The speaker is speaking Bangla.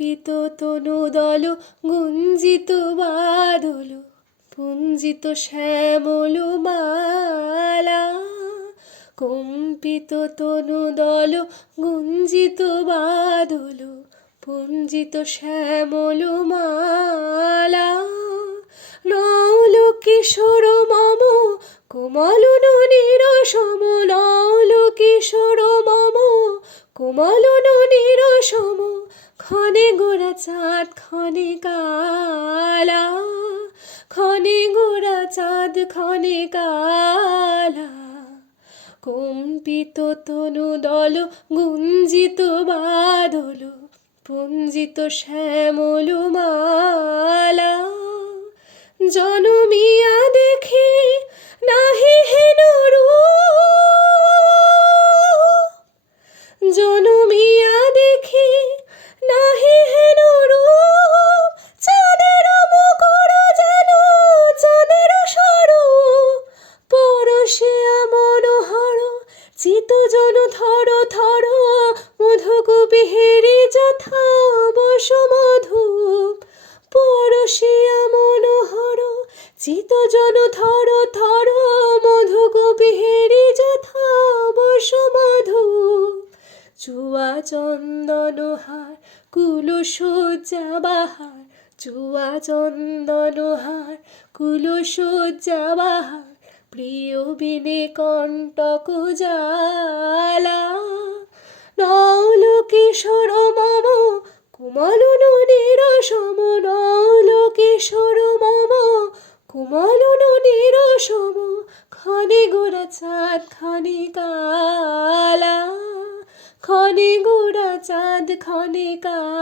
কম্পিত তনুদল গুঞ্জিত বাদল পুঞ্জিত শ্যামল মালা, কম্পিত তনুদল গুঞ্জিত বাদল পুঞ্জিত শ্যামল মালা, নৌল কিশোর মম কোমল ননীর সম, নৌল কিশোর মম কোমল ননীর সম, ক্ষণে গোরা চাঁদ ক্ষণে কালা, ক্ষণে গোরা চাঁদ ক্ষণে কালা, কম্পিত তনুদল গুঞ্জিত বাদল পুঞ্জিত শ্যামল মালা, জনমিয়া দেখে নাহি হেন রূপ, জনমিয়া দেখে নাহি হেন রূপ, চাঁদের মুকুর যেন চাঁদের স্বরূপ, পরশিয়া মনোহর চিত জন থর থর, মধুকুপিহেরি যথা বসুমধূপ, পরশিয়া মনোহর চিত জন থর থর, মধুকুপিহেরি যথা বসুমধূপ, চুয়া চন্দন হার কুলসজ্জা বাহার, চুয়া চন্দন হার কুলসজ্জা বাহার, প্রিয় বিনে কণ্টক জ্বালা, নৌল কিশোর মম কোমল ননীর সম, নৌল কিশোর মম কোমল ননীর সম, ক্ষণে গোরা চাঁদ ক্ষণে কালা, ক্ষণে গোরা চাঁদ ক্ষণে কালা।